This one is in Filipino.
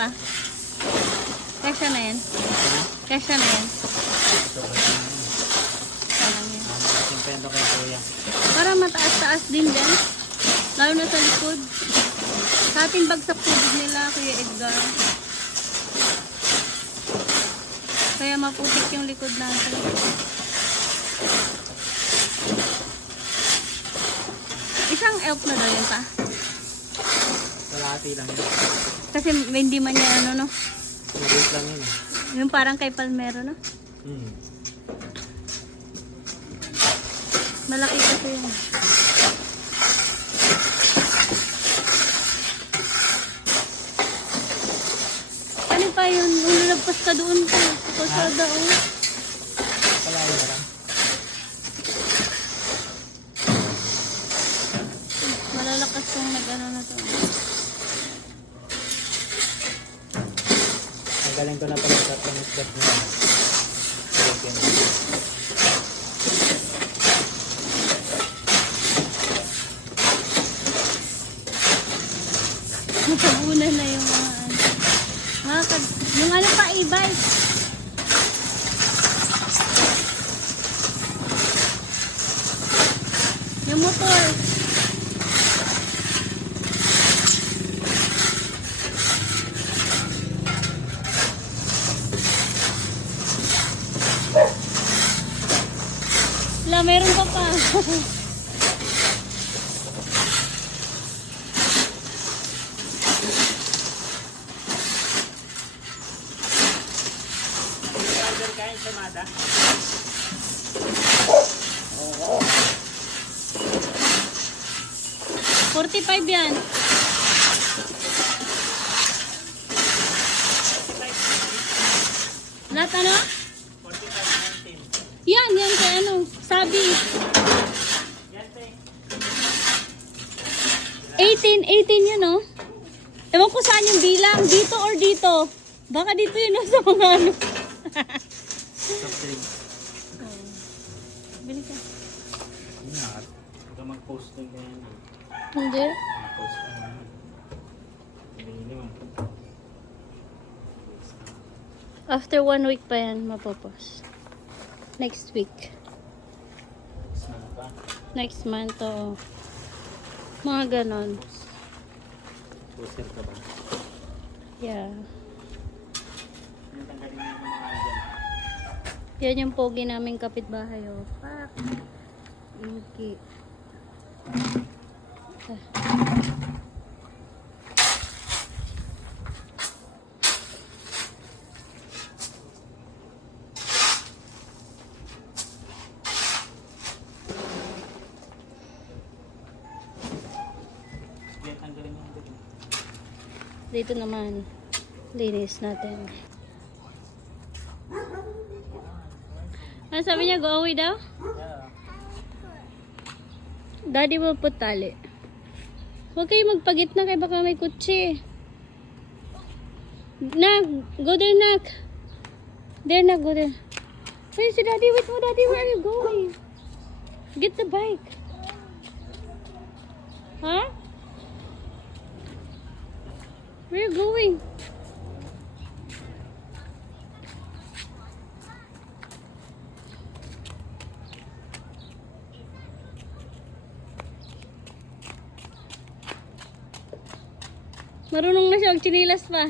pa? Kasya na yan? Kasya na yan? Alam yan. Simpendo kay Kuya. Para mataas-taas din dyan. Lalo na sa likod. Sa ating bagsak tubig nila, Kuya Edgar. Kaya maputik yung likod natin. Isang elf na daw yun pa. Kalahati lang yun. Kasi hindi man niya ano no. Maliit lang yun. Yung parang kay Palmero no. Malaki kasi yun. Ano pa yun? Ululagpas ka doon pa. Pasada o. Kalahin na lang. Malalakas yung nag-ano na to. Magaling ko na pala sa step na. Natabunan na yung mga ano. Yung ano pa e-bike. Yung motor. Wala, meron pa pa. Kain sa Mada. 45 yan. Lahat ano? 45.19. Yan kay ano, sabi. Yan te. 18 yun oh. Ewan ko saan yung bilang, dito or dito. Baka dito yun oh, sa mga ano. Soft drink. Bili ka. Ingat. Huwag ka mag-post din kaya yan. Hindi. Mag-post ka naman. Hindi naman. After 1 week pa yan, mapopos. Next week. Saan pa? Next month, oh. Mga ganon. Poster ka ba? Yeah. Yung tanggalin mo yung mga dyan. Yan yung pogi naming kapitbahay, oh. Pak. Okay. Yan, tanggalin mo yung dyan. Dito naman, linis natin. Ano sabi niya? Go away daw? Yeah. Daddy will put tali. Huwag kayo magpagitna kay baka may kutsi. Nak, go there, Nak. There, Nak, go there. Where's si Daddy? Wait mo, Daddy. Where are you going? Get the bike. Huh? Where are you going? Marunong na siya, chinilas pa.